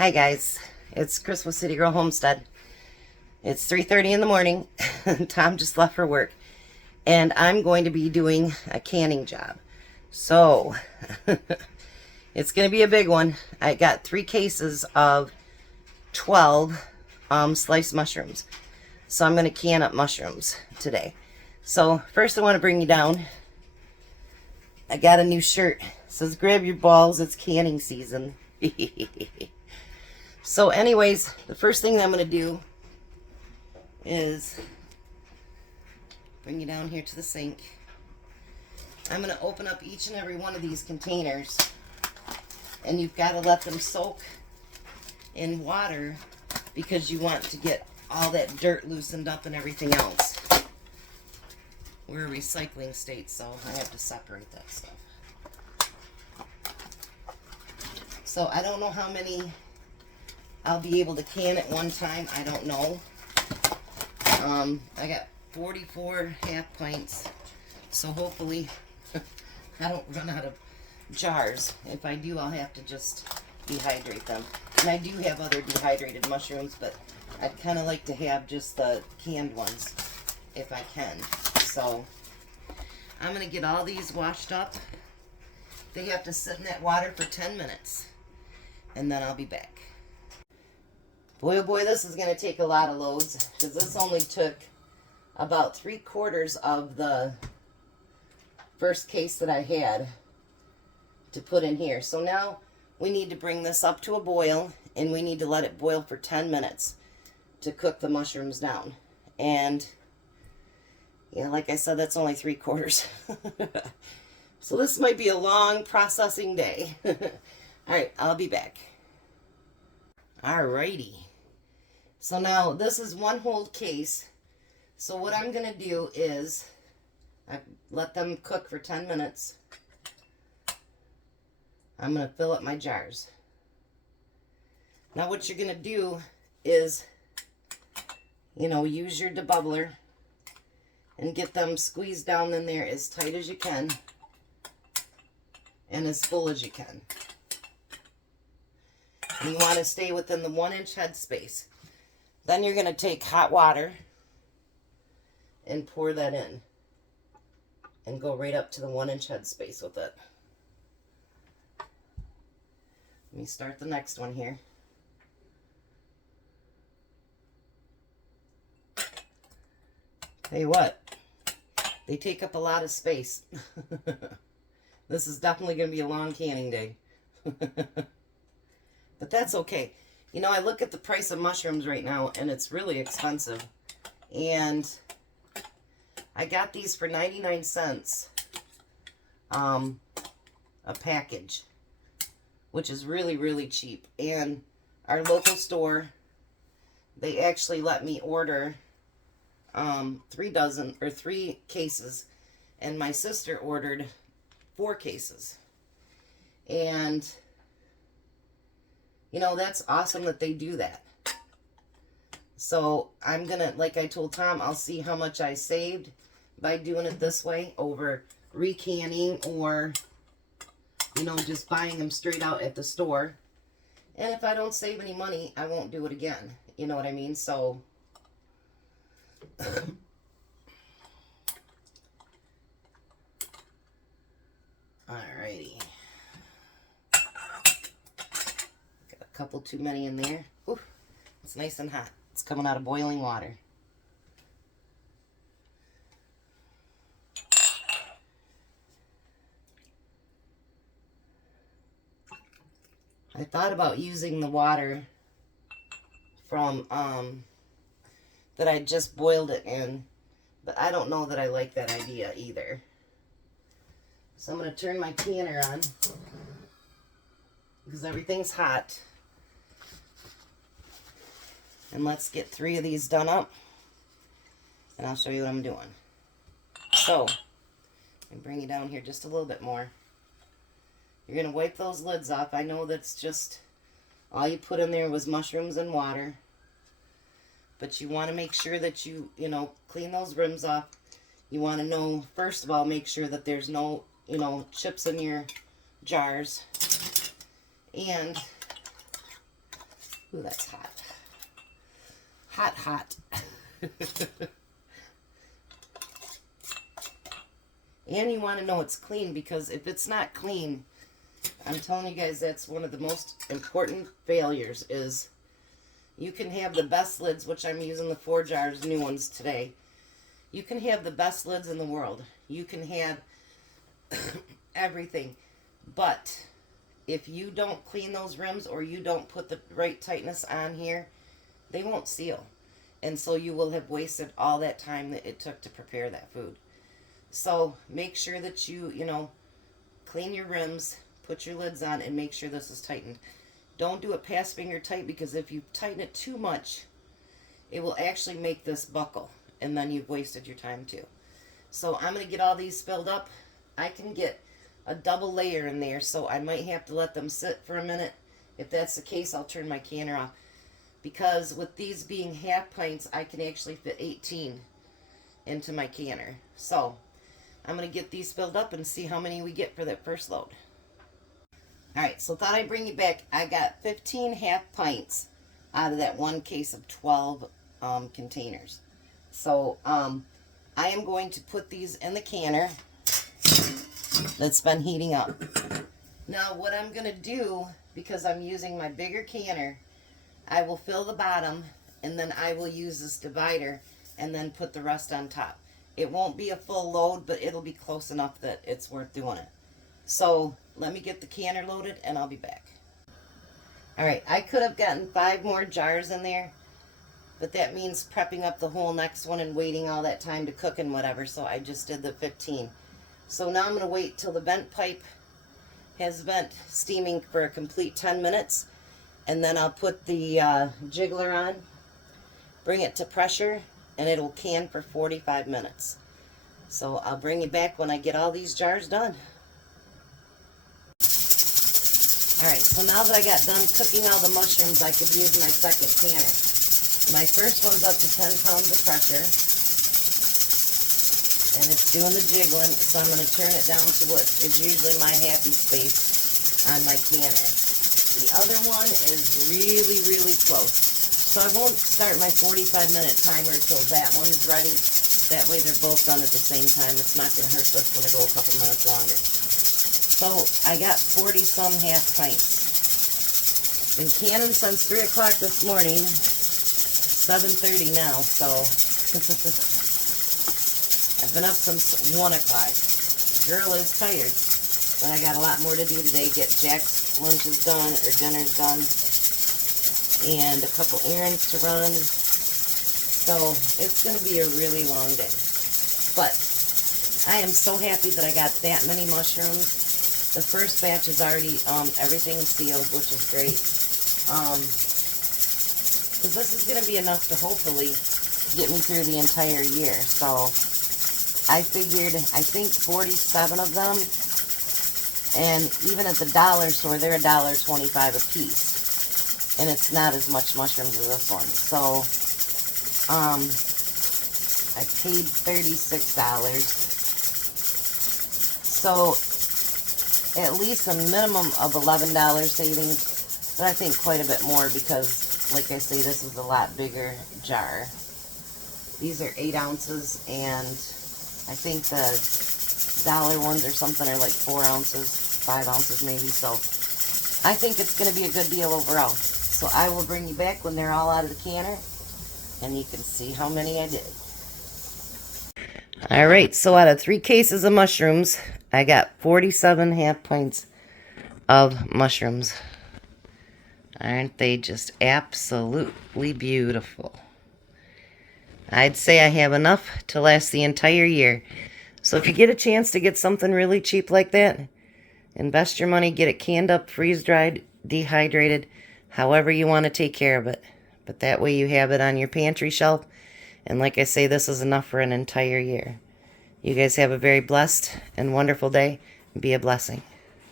Hi guys, it's Christmas City Girl Homestead. It's 3:30 in the morning. Tom just left for work and I'm going to be doing a canning job. So it's going to be a big one. I got 3 cases of 12 sliced mushrooms. So I'm going to can up mushrooms today. So first I want to bring you down. I got a new shirt. It says grab your balls, it's canning season. So anyways, the first thing that I'm going to do is bring you down here to the sink. I'm going to open up each and every one of these containers, and you've got to let them soak in water because you want to get all that dirt loosened up and everything else. We're a recycling state, so I have to separate that stuff. So I don't know how many I'll be able to can at one time. I don't know. I got 44 half pints, so hopefully I don't run out of jars. If I do, I'll have to just dehydrate them. And I do have other dehydrated mushrooms, but I'd kind of like to have just the canned ones if I can. So I'm going to get all these washed up. They have to sit in that water for 10 minutes, and then I'll be back. Boy, oh boy, this is going to take a lot of loads, because this only took about 3/4 of the first case that I had to put in here. So now we need to bring this up to a boil, and we need to let it boil for 10 minutes to cook the mushrooms down. And, yeah, like I said, that's only 3/4. So this might be a long processing day. Alright, I'll be back. Alrighty. So now this is one whole case. So what I'm going to do is I let them cook for 10 minutes. I'm going to fill up my jars. Now what you're going to do is, use your debubbler and get them squeezed down in there as tight as you can and as full as you can. And you want to stay within the 1-inch headspace. Then you're going to take hot water and pour that in and go right up to the 1-inch headspace with it. Let me start the next one here. Tell you what, they take up a lot of space. This is definitely going to be a long canning day. But that's okay. I look at the price of mushrooms right now, and it's really expensive. And I got these for 99 cents a package, which is really, really cheap. And our local store, they actually let me order 3 cases, and my sister ordered 4 cases. And that's awesome that they do that. So I'm gonna, like I told Tom, I'll see how much I saved by doing it this way over recanning or just buying them straight out at the store. And if I don't save any money, I won't do it again. You know what I mean? So alrighty. Got a couple too many in there. Ooh, it's nice and hot. It's coming out of boiling water. I thought about using the water from that I just boiled it in, but I don't know that I like that idea either. So I'm going to turn my canner on because everything's hot. And let's get 3 of these done up, and I'll show you what I'm doing. So, I'm going to bring you down here just a little bit more. You're going to wipe those lids off. I know that's just, all you put in there was mushrooms and water. But you want to make sure that you clean those rims off. You want to know, first of all, make sure that there's no, chips in your jars. And Ooh, that's hot. Hot, hot. And you want to know it's clean, because if it's not clean, I'm telling you guys, that's one of the most important failures. Is you can have the best lids, which I'm using the 4 jars, new ones today. You can have the best lids in the world. You can have everything. But if you don't clean those rims, or you don't put the right tightness on here, they won't seal. And so you will have wasted all that time that it took to prepare that food. So make sure that you clean your rims, put your lids on, and make sure this is tightened. Don't do it past finger tight, because if you tighten it too much, it will actually make this buckle, and then you've wasted your time too. So I'm going to get all these filled up. I can get a double layer in there, so I might have to let them sit for a minute. If that's the case, I'll turn my canner off, because with these being half pints, I can actually fit 18 into my canner. So I'm going to get these filled up and see how many we get for that first load. Alright, so thought I'd bring you back. I got 15 half pints out of that one case of 12 containers. So I am going to put these in the canner that's been heating up. Now what I'm going to do, because I'm using my bigger canner, I will fill the bottom, and then I will use this divider and then put the rest on top. It won't be a full load, but it'll be close enough that it's worth doing it. So let me get the canner loaded, and I'll be back. Alright, I could have gotten 5 more jars in there, but that means prepping up the whole next one and waiting all that time to cook and whatever, so I just did the 15. So now I'm going to wait till the vent pipe has vent steaming for a complete 10 minutes, and then I'll put the jiggler on, bring it to pressure, and it'll can for 45 minutes. So I'll bring you back when I get all these jars done. Alright, so now that I got done cooking all the mushrooms, I could use my second canner. My first one's up to 10 pounds of pressure, and it's doing the jiggling, so I'm going to turn it down to what is usually my happy space on my canner. The other one is really, really close. So I won't start my 45-minute timer until that one's ready. That way they're both done at the same time. It's not going to hurt this one to go a couple minutes longer. So I got 40-some half pints. Been canning since 3 o'clock this morning. 7:30 now, so I've been up since 1 o'clock. Girl is tired, but I got a lot more to do today. Get Jack's lunches done, or dinner's done, and a couple errands to run. So it's going to be a really long day. But I am so happy that I got that many mushrooms. The first batch is already, everything's sealed, which is great. Because this is going to be enough to hopefully get me through the entire year. So I figured, I think 47 of them, and even at the dollar store, they're $1.25 a piece. And it's not as much mushrooms as this one. So, I paid $36. So, at least a minimum of $11 savings. But I think quite a bit more because, like I say, this is a lot bigger jar. These are 8 ounces, and I think the dollar ones or something are like 4 ounces, 5 ounces maybe. So, I think it's going to be a good deal overall. So I will bring you back when they're all out of the canner, and you can see how many I did. Alright, so out of 3 cases of mushrooms, I got 47 half pints of mushrooms. Aren't they just absolutely beautiful? I'd say I have enough to last the entire year. So if you get a chance to get something really cheap like that, invest your money, get it canned up, freeze-dried, dehydrated, however you want to take care of it. But that way you have it on your pantry shelf. And like I say, this is enough for an entire year. You guys have a very blessed and wonderful day. Be a blessing.